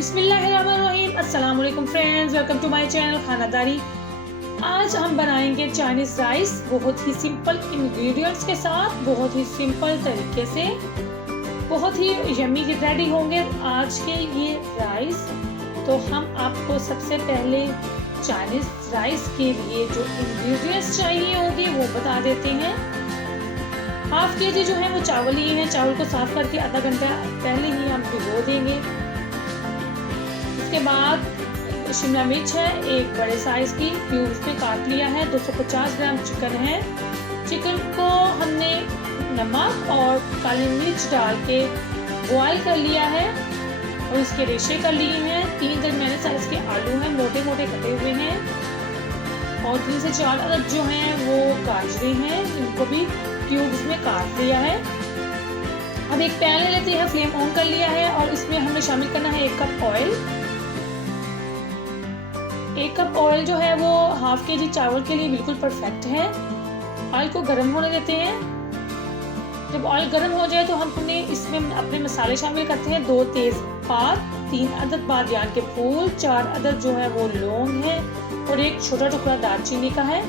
बिस्मिल्लाहिर्रहमानिर्रहीम। अस्सलाम वालेकुम friends, welcome to my channel Khanadari. आज हम बनाएंगे चाइनीज़ राइस बहुत ही सिंपल इंग्रेडिएंट्स के साथ, बहुत ही सिंपल तरीके से, बहुत ही यम्मी रेडी होंगे आज के ये राइस। तो हम आपको सबसे पहले चाइनीज़ राइस के लिए जो इंग्रेडिएंट्स चाहिए होंगे वो बता देते हैं। हाफ के जी जो है वो चावल लिए हैं। चावल को साफ करके आधा घंटा पहले ही हम भिगो देंगे। उसके बाद शिमला मिर्च है, एक बड़े साइज की क्यूब्स में काट लिया है। 250 ग्राम चिकन है। चिकन को हमने नमक और काली मिर्च डाल के बॉयल कर लिया है और इसके रेशे कर लिए हैं। 3 दरमियाने साइज के आलू हैं, मोटे मोटे कटे हुए हैं और 3 से 4 अदद जो हैं वो गाजरें हैं, इनको भी क्यूब्स में काट लिया है। अब एक पैन ले लेते हैं, फ्लेम ऑन कर लिया है और इसमें हमने शामिल करना है 1 कप ऑयल। 1 कप ऑयल जो है वो हाफ के जी चावल के लिए बिल्कुल परफेक्ट है। ऑयल को गर्म होने देते हैं। जब ऑयल गर्म हो जाए तो हम इसमें अपने मसाले शामिल करते हैं। 2 तेजपात, 3 अदद बादियान के फूल, 4 अदद जो है वो लौंग है और एक छोटा टुकड़ा दालचीनी का है।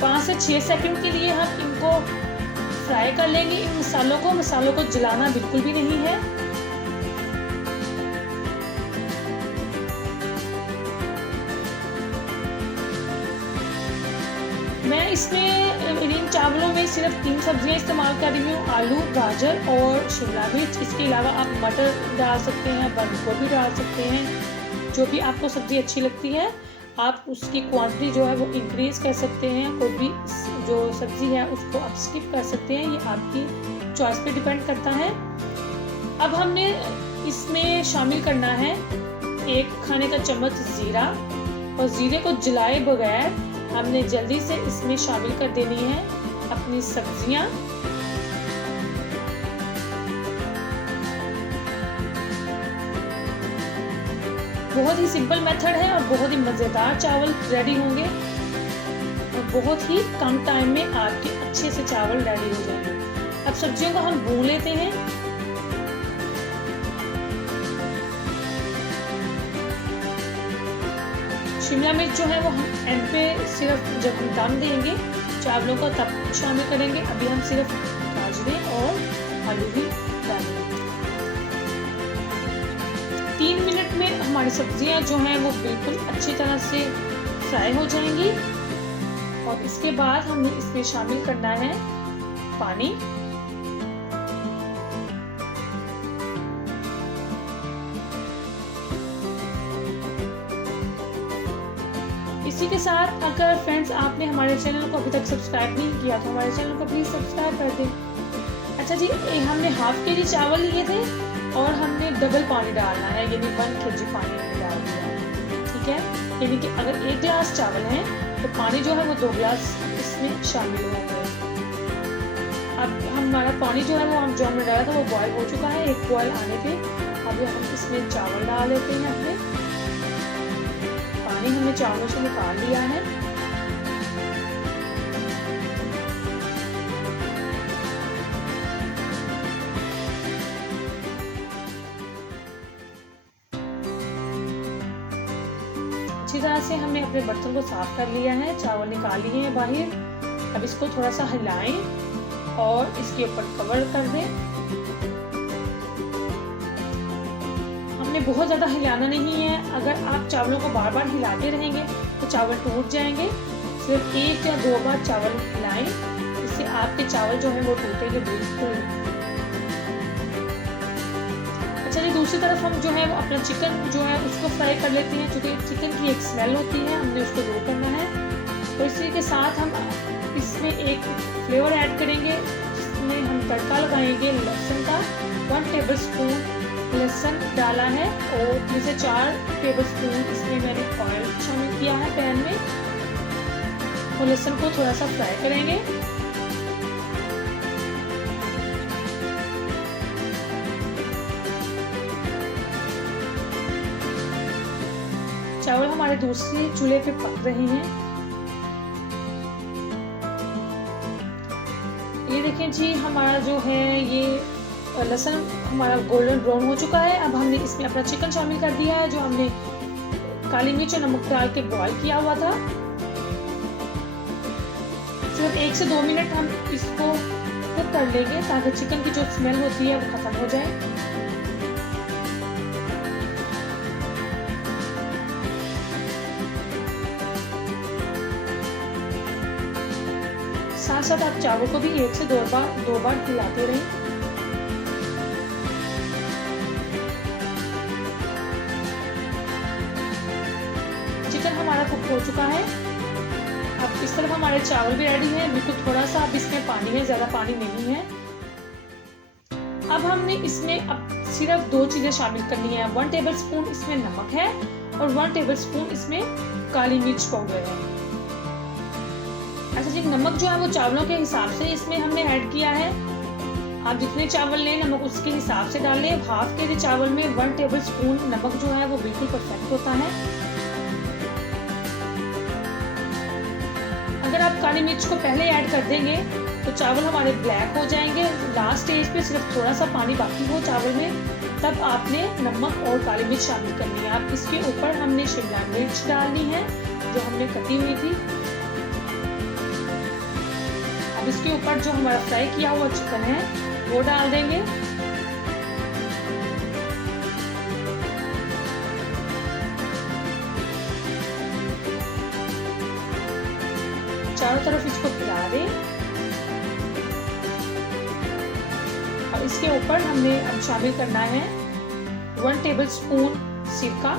पाँच से 6 सेकंड के लिए हम इनको फ्राई कर लेंगे। इन मसालों को जलाना बिल्कुल भी नहीं है। मैं इसमें इन चावलों में सिर्फ 3 सब्जियां इस्तेमाल कर रही हूँ, आलू, गाजर और शिमला मिर्च। इसके अलावा आप मटर डाल सकते हैं, बंद गोभी डाल सकते हैं, जो भी आपको सब्जी अच्छी लगती है। आप उसकी क्वांटिटी जो है वो इंक्रीज कर सकते हैं। कोई भी जो सब्जी है उसको आप स्किप कर सकते हैं, ये आपकी चॉइस पे डिपेंड करता है। अब हमने इसमें शामिल करना है 1 खाने का चम्मच जीरा और जीरे को जलाए बगैर हमने जल्दी से इसमें शामिल कर देनी है अपनी सब्जियां। बहुत ही सिंपल मेथड है और बहुत ही मज़ेदार चावल रेडी होंगे और बहुत ही कम टाइम में आपके अच्छे से चावल रेडी हो जाएंगे। अब सब्जियों को हम भून लेते हैं। शिमला मिर्च जो है वो हम एंड पे सिर्फ जब हम दम देंगे चावलों को तब शामिल करेंगे। अभी हम सिर्फ गाजरें और आलू भी डालेंगे। 3 मिनट में हमारी सब्जियां जो हैं वो बिल्कुल अच्छी तरह से फ्राई हो जाएंगी और इसके बाद हमने इसमें शामिल करना है पानी। इसी के साथ अगर फ्रेंड्स आपने हमारे चैनल को अभी तक सब्सक्राइब नहीं किया तो हमारे चैनल को प्लीज़ सब्सक्राइब कर दें। अच्छा जी, हमने हाफ के जी चावल लिए थे और हमने डबल पानी डालना है, यानी 1 kg पानी हमने डाल दिया है। ठीक है, यानी कि अगर 1 गिलास चावल है तो पानी जो है वो 2 गिलास इसमें शामिल होंगे। अब हमारा पानी जो है वो हम जो हमने डाला था वो बॉयल हो चुका है। एक बॉयल आने पे अब हम इसमें चावल डाल देते हैं। अपने पानी हमने चावलों से निकाल लिया है। अच्छी तरह से हमने अपने बर्तन को साफ कर लिया है, चावल निकाल लिए हैं बाहर। अब इसको थोड़ा सा हिलाएं और इसके ऊपर कवर कर दें। हमने बहुत ज़्यादा हिलाना नहीं है। अगर आप चावलों को बार बार हिलाते रहेंगे तो चावल टूट जाएंगे। सिर्फ 1 या 2 बार चावल हिलाएं, इससे आपके चावल जो है वो टूटेंगे बिल्कुल। अच्छा जी, दूसरी तरफ हम जो है वो अपना चिकन जो है उसको फ्राई कर लेते हैं, क्योंकि चिकन की एक स्मेल होती है, हमने उसको दूर करना है। तो इसी के साथ हम इसमें एक फ्लेवर ऐड करेंगे जिसमें हम तड़का लगाएंगे लहसुन का। 1 टेबलस्पून लहसुन डाला है और 3 से 4 टेबलस्पून इसमें मैंने ऑयल शामिल किया है पैन में और लहसुन को थोड़ा सा फ्राई करेंगे। चावल हमारे दूसरे चूल्हे पे पक रहे हैं। ये देखें जी, हमारा जो है ये लहसुन हमारा गोल्डन ब्राउन हो चुका है। अब हमने इसमें अपना चिकन शामिल कर दिया है, जो हमने काली मिर्च और नमक डाल के बॉईल किया हुआ था। सिर्फ 1 से 2 मिनट हम इसको कुक कर लेंगे ताकि चिकन की जो स्मेल होती है वो खत्म हो जाए। साथ साथ आप चावल को भी 1 से 2 बार हिलाते रहें। चिकन हमारा कुक हो चुका है। अब इस तरफ हमारे चावल भी रेडी हैं। बिल्कुल थोड़ा सा अब इसमें पानी है, ज़्यादा पानी नहीं है। अब हमने इसमें अब सिर्फ 2 चीज़ें शामिल करनी है। 1 टेबलस्पून इसमें नमक है और 1 टेबलस्पून इसमें काली मिर्च पाउडर है। अच्छा जी, नमक जो है वो चावलों के हिसाब से इसमें हमने ऐड किया है। आप जितने चावल लें नमक उसके हिसाब से डालें। हाफ के जी चावल में 1 टेबलस्पून नमक जो है वो बिल्कुल परफेक्ट होता है। अगर आप काली मिर्च को पहले ऐड कर देंगे तो चावल हमारे ब्लैक हो जाएंगे। लास्ट स्टेज पे सिर्फ थोड़ा सा पानी बाकी हो चावल में, तब आपने नमक और काली मिर्च शामिल करनी है। अब इसके ऊपर हमने शिमला मिर्च डालनी है जो हमने कटी हुई थी। अब इसके ऊपर जो हमारा फ्राई किया हुआ चिकन है वो डाल देंगे। चारों तरफ इसको फैला दें और इसके ऊपर हमने अब शामिल करना है 1 टेबलस्पून सिरका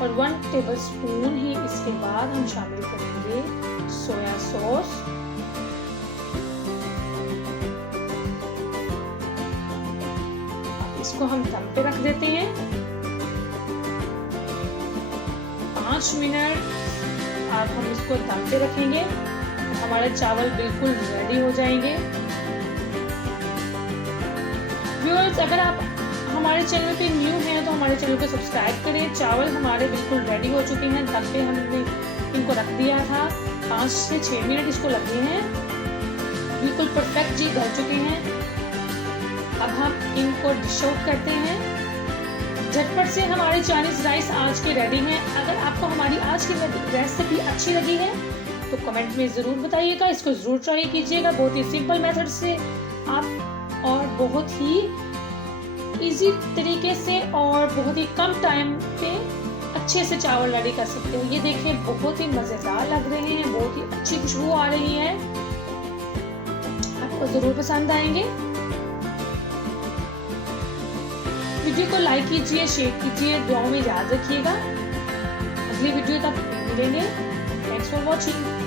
और 1 टेबलस्पून ही इसके बाद हम शामिल करेंगे सोया सॉस। इसको हम दम पे रख देते हैं 5 मिनट। अब हम इसको दम पे रखेंगे। हमारे चावल बिल्कुल रेडी हो जाएंगे। व्यूअर्स, अगर आप हमारे चैनल पे न्यू हैं तो हमारे चैनल को सब्सक्राइब करें। चावल हमारे बिल्कुल रेडी हो चुके हैं। दम पे हमने इनको रख दिया था। 5 से 6 मिनट इसको लगे हैं। बिल्कुल परफेक्ट जी गल चुके हैं। अब हम इनको डिश आउट करते हैं। झटपट से हमारे चाइनीज राइस आज के रेडी हैं। अगर आपको हमारी आज की रेसिपी अच्छी लगी है तो कमेंट में ज़रूर बताइएगा। इसको ज़रूर ट्राई कीजिएगा। बहुत ही सिंपल मेथड से आप और बहुत ही इजी तरीके से और बहुत ही कम टाइम पे अच्छे से चावल रेडी कर सकते हो। ये देखें, बहुत ही मज़ेदार लग रहे हैं, बहुत ही अच्छी खुशबू आ रही है। आपको ज़रूर पसंद आएंगे। वीडियो को लाइक कीजिए, शेयर कीजिए, दुआओं में याद रखिएगा। अगली वीडियो तक मिलेंगे। Thanks for watching.